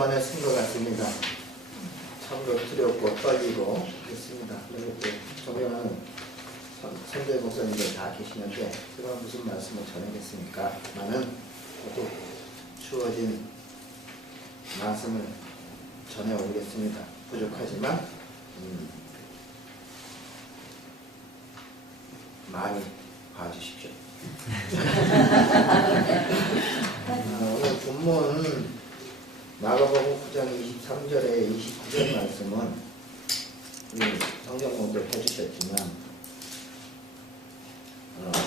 오랜만에 쓴 것 같습니다. 참으로 두렵고 떨리고 있습니다. 그리고 또 존경하는 선대 목사님들 다 계시는데 제가 무슨 말씀을 전하겠습니까? 나는 또 주어진 말씀을 전해오겠습니다. 부족하지만 많이 봐주십시오. 오늘 본문 마가복음 9장 23절에 29절 말씀은 성경 공부를 해주셨지만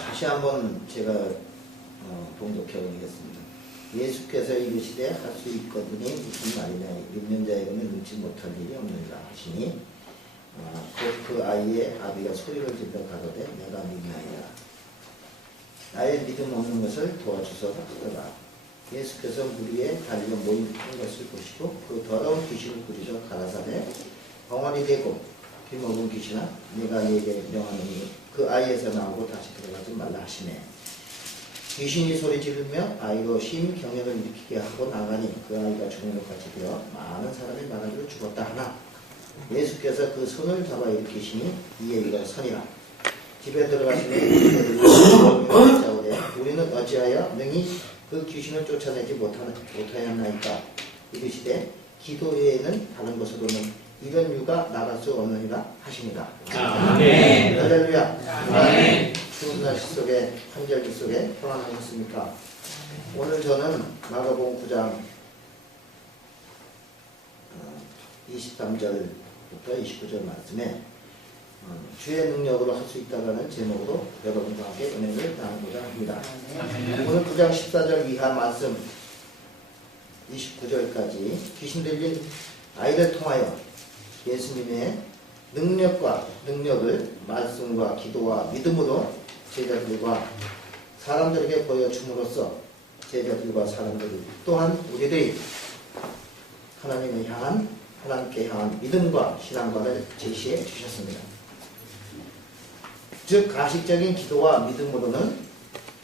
다시 한번 제가 봉독해 보겠습니다. 예수께서 이르시되 할 수 있거든이 무슨 말이냐 믿는 자에게는 능치 못할 일이 없느니라 하시니 곧 그 아이의 아비가 소리를 질러 가로되 내가 믿나이다. 나의 믿음 없는 것을 도와주소서 하더라. 예수께서 물 위에 달려 모인 것을 보시고 그 더러운 귀신을 부리러 가라사대 벙어리 되고 비먹은 귀신아 내가 네게 명하노니 그 아이에서 나오고 다시 들어가지 말라 하시네. 귀신이 소리 지르며 아이로 심히 경련을 일으키게 하고 나가니 그 아이가 죽은 것 같이 되어 많은 사람이 말하기로 죽었다 하나 예수께서 그 손을 잡아 일으키시니 이에 이가 선이라. 집에 들어가시니 우리는 어찌하여 능히 그 귀신을 쫓아내지 못하였나이까. 이르시되 기도 외에는 다른 것으로는 이런 유가 나갈 수 없느니라 하시니라. 아멘. 할렐루야. 아멘. 추운 날씨 속에 한절기 속에 평안하셨습니까? 오늘 저는 마가복음 9장 23절부터 29절 말씀에 주의 능력으로 할 수 있다라는 제목으로 여러분과 함께 은혜를 나누고자 합니다. 오늘 9장 14절 이하 말씀 29절까지 귀신 들린 아이를 통하여 예수님의 능력을 말씀과 기도와 믿음으로 제자들과 사람들에게 보여줌으로써 제자들과 사람들 또한 우리들이 하나님께 향한 믿음과 신앙과를 제시해 주셨습니다. 즉 가식적인 기도와 믿음으로는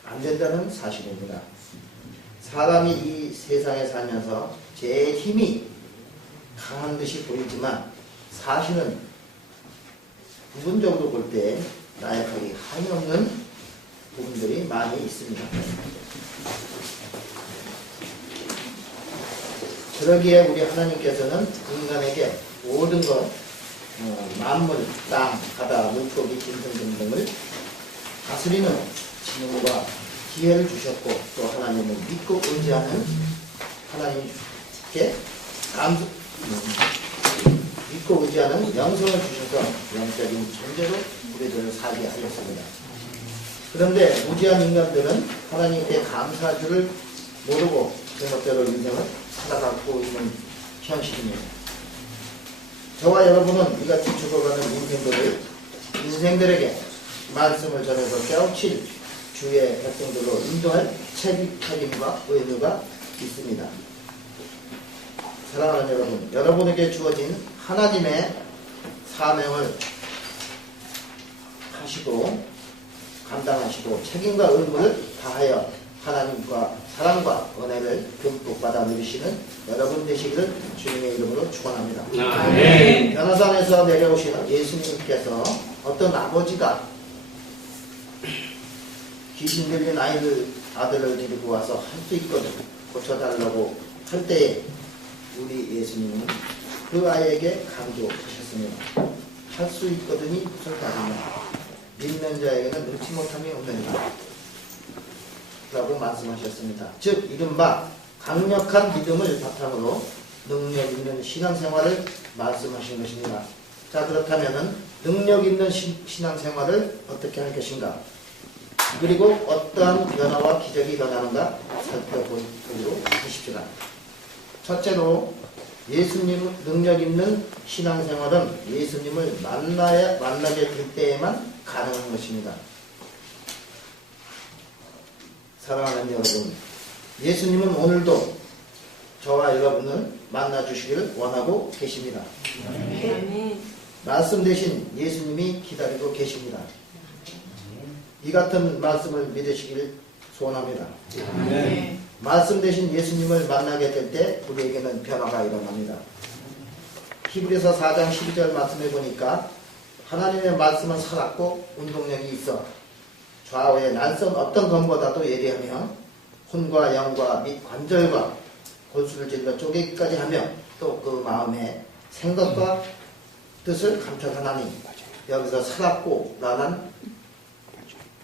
안 된다는 사실입니다. 사람이 이 세상에 살면서 제 힘이 강한 듯이 보이지만 사실은 부분적으로 볼 때 나약하기 한이 없는 부분들이 많이 있습니다. 그러기에 우리 하나님께서는 인간에게 모든 것 만물, 땅, 바다, 물고기, 짐승 등등을 다스리는 지능과 기회를 주셨고 또 하나님을 믿고 의지하는 하나님께 믿고 의지하는 영성을 주셔서 영적인 존재로 우리들을 살게 하셨습니다. 그런데 무지한 인간들은 하나님께 감사할 줄을 모르고 제멋대로 인생을 살아가고 있는 현실입니다. 저와 여러분은 이같이 죽어가는 인생들에게 말씀을 전해서 깨우칠 주의 백성들로 인도할 책임과 의무가 있습니다. 사랑하는 여러분, 여러분에게 주어진 하나님의 사명을 하시고 감당하시고 책임과 의무를 다하여 하나님과 사랑과 은혜를 듬뿍 받아 누리시는 여러분 되시기를 주님의 이름으로 축원합니다. 아멘. 변화산에서 내려오시는 예수님께서 어떤 아버지가 귀신 들린 아들을 데리고 와서 할 수 있거든 고쳐달라고 할 때에 우리 예수님은 그 아이에게 강조하셨습니다. 할 수 있거든이 무슨 말이냐. 믿는 자에게는 능치 못함이 없느니라 라고 말씀하셨습니다. 즉 이른바 강력한 믿음을 바탕으로 능력 있는 신앙생활을 말씀하신 것입니다. 자, 그렇다면 능력 있는 신앙생활을 어떻게 할 것인가, 그리고 어떠한 변화와 기적이 일어나는가 살펴보도록 하십시다. 첫째로 예수님 능력 있는 신앙생활은 예수님을 만나게 될 때에만 가능한 것입니다. 사랑하는 여러분, 예수님은 오늘도 저와 여러분을 만나주시기를 원하고 계십니다. 아멘. 말씀 대신 예수님이 기다리고 계십니다. 이 같은 말씀을 믿으시길 소원합니다. 아멘. 말씀 되신 예수님을 만나게 될 때 우리에게는 변화가 일어납니다. 히브리서 4장 12절 말씀해 보니까 하나님의 말씀은 살았고 운동력이 있어 좌우의 날선 어떤 검보다도 예리하며 혼과 영과 및 관절과 골수를 찔러 쪼개기까지 하며 또 그 마음의 생각과 뜻을 감찰하나니 여기서 살았고 라는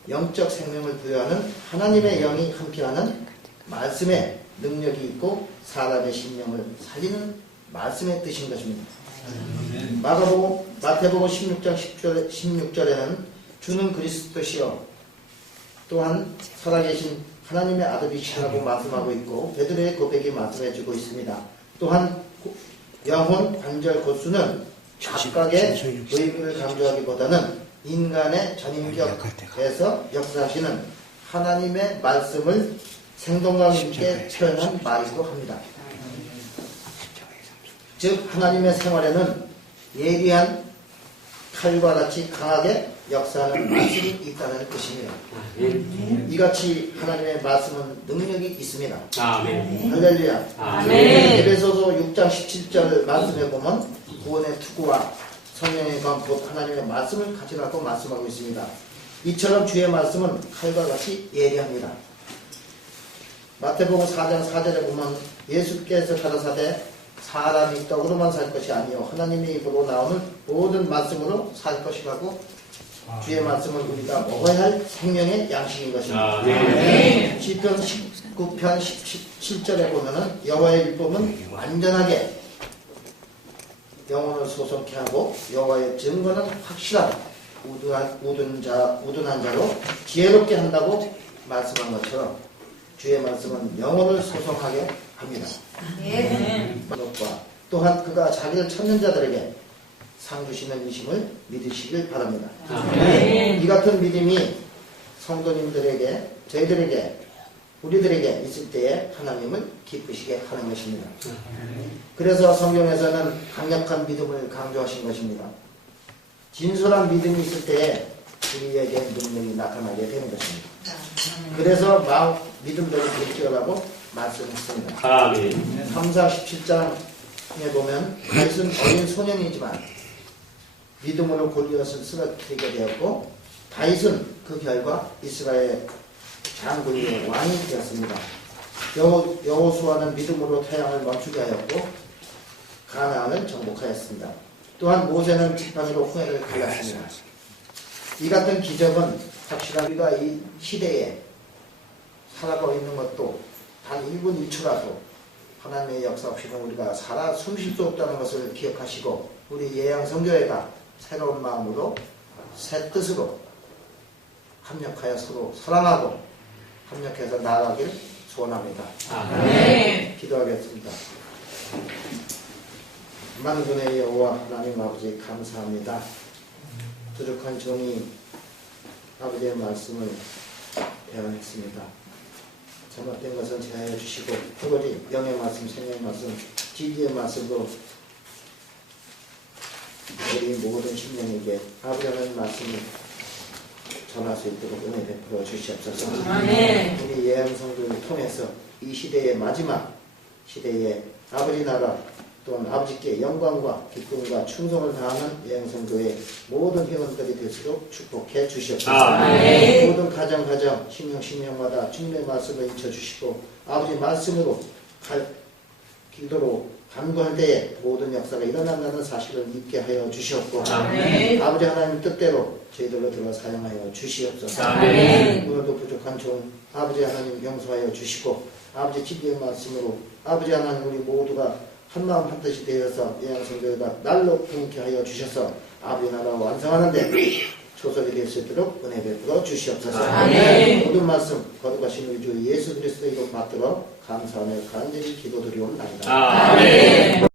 영적 생명을 부여하는 하나님의 영이 함께하는 말씀에 능력이 있고 사람의 심령을 살리는 말씀의 뜻인 것입니다. 마태복음 16장 16절에는 주는 그리스도시요 또한 살아계신 하나님의 아들이시라고 말씀하고 있고 베드로의 고백이 말씀해주고 있습니다. 또한 영혼, 관절, 골수는 각각의 의미를 강조하기보다는 인간의 전인격에서 역사하시는 하나님의 말씀을 생동감 있게 표현한 말이기도 합니다. 즉 하나님의 생활에는 예리한 칼과 같이 강하게 역사하는 말씀이 있다는 뜻입니다. 이같이 하나님의 말씀은 능력이 있습니다. 아멘. 할렐루야. 아멘. 에베소서 6장 17절 말씀에 보면 구원의 투구와 성령의 검 곧 하나님의 말씀을 가지라고 말씀하고 있습니다. 이처럼 주의 말씀은 칼과 같이 예리합니다. 마태복음 4장 4절에 보면 예수께서 가라사대 사람이 떡으로만 살 것이 아니요 하나님의 입으로 나오는 모든 말씀으로 살 것이라고 주의 말씀은 우리가 먹어야 할 생명의 양식인 것입니다. 시편 19편 17절에 보면은 여호와의 율법은 완전하게 영혼을 소성케 하고 여호와의 증거는 확실하다. 우둔한 자로 지혜롭게 한다고 말씀한 것처럼 주의 말씀은 영혼을 소성하게 합니다. 또한 그가 자기를 찾는 자들에게 상 주시는 이심을 믿으시길 바랍니다. 이 같은 믿음이 성도님들에게 저희들에게 우리들에게 있을 때에 하나님을 기쁘시게 하는 것입니다. 그래서 성경에서는 강력한 믿음을 강조하신 것입니다. 진솔한 믿음이 있을 때에 우리에게 능력이 나타나게 되는 것입니다. 그래서 믿음대로 되시라고 말씀했습니다. 아멘. 3상 17장에 보면 다윗은 어린 소년이지만 믿음으로 골리앗을 쓰러뜨리게 되었고 다윗은 그 결과 이스라엘 장군의 왕이 되었습니다. 여호수아는 믿음으로 태양을 멈추게 하였고 가나안을 정복하였습니다. 또한 모세는 지팡이로 홍해를 갈랐습니다. 이 같은 기적은 확실한 우리가 이 시대에 살아가고 있는 것도 단 1분 1초라도 하나님의 역사 없이는 우리가 살아 숨쉴 수 없다는 것을 기억하시고 우리 예양선교회가 새로운 마음으로 새 뜻으로 합력하여 서로 사랑하고 합력해서 나아가길 소원합니다. 아멘. 기도하겠습니다. 만군의 여호와 하나님 아버지 감사합니다. 부족한 종이 아버지의 말씀을 배워냈습니다. 잘못된 것은 제하여 주시고 특별히 영의 말씀, 생명의 말씀, 진리의 말씀도 우리 모든 신령에게 아버지 하나님 말씀을 전할 수 있도록 은혜 베풀어 주시옵소서. 아멘. 우리 예양성도를 통해서 이 시대의 마지막 시대에 아버지 나라 또한 아버지께 영광과 기쁨과 충성을 다하는 예양성도의 모든 회원들이 될수록 축복해 주시옵소서. 아멘. 모든 가정 신령마다 주님의 말씀을 잊혀주시고 아버지 말씀으로 기도로 간구할 때에 모든 역사가 일어난다는 사실을 믿게 하여 주시옵고 아멘. 아버지 하나님 뜻대로 저희들로 들어 사용하여 주시옵소서. 아멘. 오늘도 부족한 종 아버지 하나님 용서하여 주시고 아버지 진리의 말씀으로 아버지 하나님 우리 모두가 한마음 한뜻이 되어서 예양성교회가 날로 부흥케 하여 주셔서 아버지 나라 완성하는데 조석이 될 수 있도록 은혜 베풀어 주시옵소서. 아멘. 모든 말씀 거룩하신 우리 주 예수 그리스도 이름 받들어 감사하며 간절히 기도드리옵나이다. 아멘.